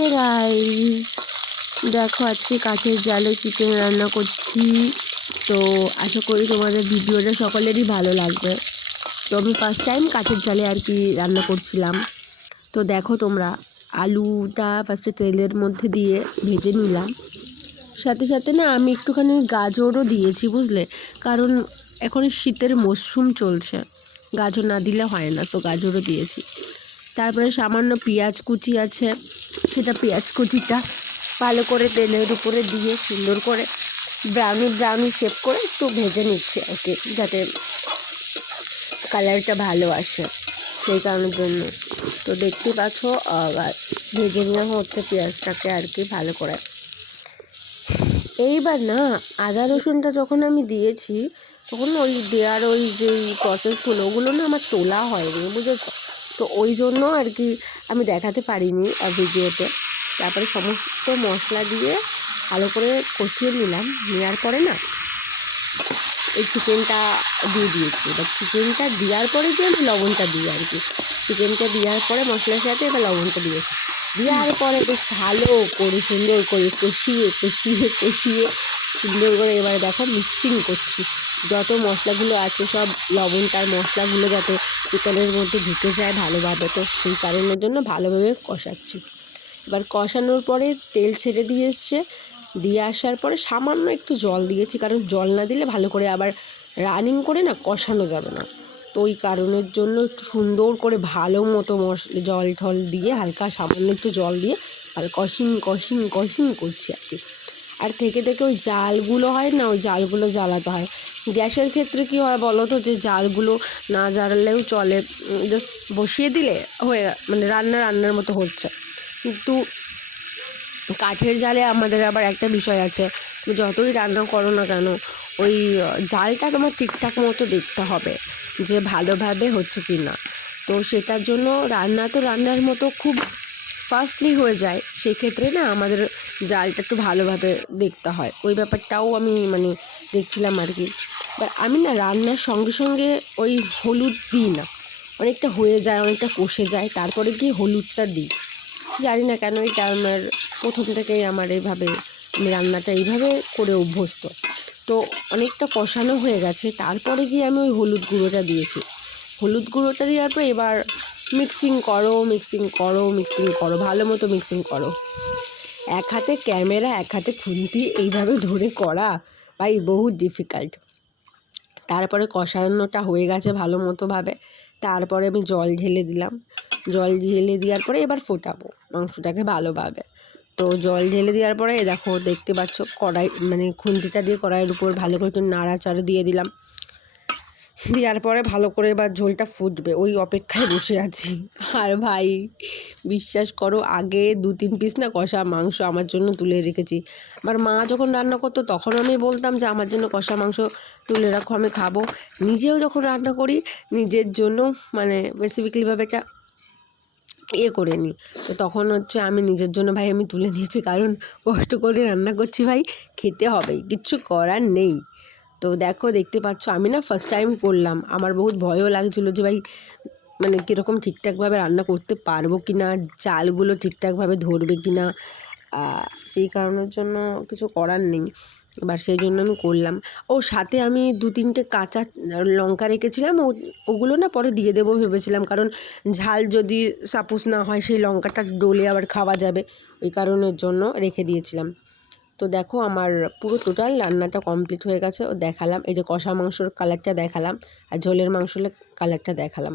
Hey guys দেখো আজকে কাঠের জালে চিকেন রান্না করছি। তো আশা করি তোমাদের ভিডিওটা সকলেরই ভালো লাগবে। তো আমি ফার্স্ট টাইম কাঠের জালে আর কি রান্না করছিলাম। তো দেখো তোমরা, আলুটা ফার্স্টে তেলের মধ্যে দিয়ে ভেজে নিলাম। সাথে সাথে না আমি একটুখানি গাজরও দিয়েছি বুঝলে? কারণ এখন শীতের মরশুম চলছে। গাজর না দিলে হয় না, তো গাজরও দিয়েছি। তারপরে সামান্য পেঁয়াজ কুচি আছে। সেটা পেঁয়াজ কুচিটা ভালো করে তেলের উপরে দিয়ে সুন্দর করে ব্রাউনি ব্রাউনি শেপ করে একটু ভেজে নিচ্ছে আর কি যাতে কালারটা ভালো আসে সেই কারণের জন্য। তো দেখতে পাচ্ছ আহ, ভেজে নেওয়া হচ্ছে পেঁয়াজটাকে আর কি ভালো করে। এইবার না আদা রসুনটা যখন আমি দিয়েছি তখন ওই দেওয়ার ওই যে প্রসেসগুলো ওগুলো না আমার তোলা হয়নি বুঝেছ? তো ওই জন্য আর কি আমি দেখাতে পারিনি ভিডিওতে। তারপরে সমস্ত মশলা দিয়ে ভালো করে কষিয়ে নিলাম। নেওয়ার পরে না এই চিকেনটা দিয়ে দিয়েছি। এবার চিকেনটা দেওয়ার পরে দিয়ে আমি লবণটা দিই আর কি। চিকেনটা দেওয়ার পরে মশলার সাথে এবার লবণটা দিয়েছি দেওয়ার পরে বেশ ভালো করে সুন্দর করে কষিয়ে কষিয়ে কষিয়ে সুন্দর করে এবার দেখো মিক্সিং করছি। যত মশলাগুলো আছে সব লবণটার মশলাগুলো যাতে চিকেনের মধ্যে ঢুকে যায় ভালোভাবে, তো সেই কারণের জন্য ভালোভাবে কষাচ্ছি। এবার কষানোর পরে তেল ছেড়ে দিয়ে এসছে। দিয়ে আসার পরে সামান্য একটু জল দিয়েছি, কারণ জল না দিলে ভালো করে আবার রানিং করে না কষানো যাবে না। তো ওই কারণের জন্য একটু সুন্দর করে ভালো মতো মশ, জল ঠল দিয়ে হালকা সামান্য একটু জল দিয়ে আর কষিং কষিং কষিং করছি আর কি। আর থেকে থেকে ওই জালগুলো হয় না, ওই জালগুলো জ্বালাতে হয়। গ্যাসের ক্ষেত্রে কী হয় বলো তো, যে জালগুলো না জ্বালালেও চলে জাস্ট বসিয়ে দিলে হয়ে মানে রান্না রান্নার মতো হচ্ছে। কিন্তু কাঠের জালে আমাদের আবার একটা বিষয় আছে তুমি যতই রান্না করো না কেন, ওই জালটা তোমার ঠিকঠাক মতো দেখতে হবে যে ভালোভাবে হচ্ছে কি না তো সেটার জন্য রান্না তো রান্নার মতো খুব ফাস্টলি হয়ে যায়, সেক্ষেত্রে না আমাদের জালটা একটু ভালোভাবে দেখতে হয়। ওই ব্যাপারটাও আমি মানে দেখছিলাম আর কি। এবার আমি না রান্নার সঙ্গে সঙ্গে ওই হলুদ দিই না। অনেকটা হয়ে যায়, অনেকটা কষে যায়, তারপরে গিয়ে হলুদটা দিই। জানি না কেন এটা আমার প্রথম থেকেই আমার এইভাবে আমি রান্নাটা এইভাবে করে অভ্যস্ত। তো অনেকটা কষানো হয়ে গেছে, তারপরে গিয়ে আমি ওই হলুদ গুঁড়োটা দিয়েছি। হলুদ গুঁড়োটা দেওয়ার পর এবার মিক্সিং করো মিক্সিং করো মিক্সিং করো, ভালো মতো মিক্সিং করো। এক হাতে ক্যামেরা, এক হাতে খুন্তি, এইভাবে ধরে করা, ভাই বহু ডিফিকাল্ট তারপরে কষানোটা হয়ে গেছে ভালো মতোভাবে তারপরে আমি জল ঢেলে দিলাম। জল ঢেলে দেওয়ার পরে এবার ফোটাবো মাংসটাকে ভালোভাবে। তো জল ঢেলে দেওয়ার পরে, দেখো, দেখতে পাচ্ছ, কড়াই মানে খুন্তিটা দিয়ে কড়াইয়ের উপর ভালো করে একটু নাড়াচাড়া দিয়ে দিলাম। দেওয়ার পরে ভালো করে এবার ঝোলটা ফুটবে, ওই অপেক্ষায় বসে আছি। আর ভাই, বিশ্বাস করো, আগে দু তিন পিস না কষা মাংস আমার জন্য তুলে রেখেছি। আমার মা যখন রান্না করতো, তখন আমি বলতাম যে, আমার জন্য কষা মাংস তুলে রাখো, আমি খাব। নিজেও যখন রান্না করি, নিজের জন্য মানে স্পেসিফিকলিভাবে একটা ইয়ে করে নিই। তো তখন হচ্ছে আমি নিজের জন্য ভাই, আমি তুলে নিয়েছি। কারণ কষ্ট করে রান্না করছি ভাই, খেতে হবেই, কিচ্ছু করার নেই। তো দেখো, দেখতে পাচ্ছ, আমি না ফার্স্ট টাইম করলাম। আমার বহুত ভয়ও লাগছিল যে ভাই মানে কীরকম ঠিকঠাকভাবে রান্না করতে পারব কি না চালগুলো ঠিকঠাকভাবে ধরবে কি না সেই কারণের জন্য কিছু করার নেই। এবার সেই জন্য আমি করলাম। ও, সাথে আমি দু তিনটে কাঁচা লঙ্কা রেখেছিলাম। ও, ওগুলো না পরে দিয়ে দেবো ভেবেছিলাম, কারণ ঝাল যদি সাপোজ না হয়, সেই লঙ্কাটা ডলে আবার খাওয়া যাবে। ওই কারণের জন্য রেখে দিয়েছিলাম। তো দেখো আমার পুরো টোটাল রান্নাটা কমপ্লিট হয়ে গেছে। ও দেখালাম, এই যে কষা মাংসর কালারটা দেখালাম আর ঝোলের মাংসের কালারটা দেখালাম।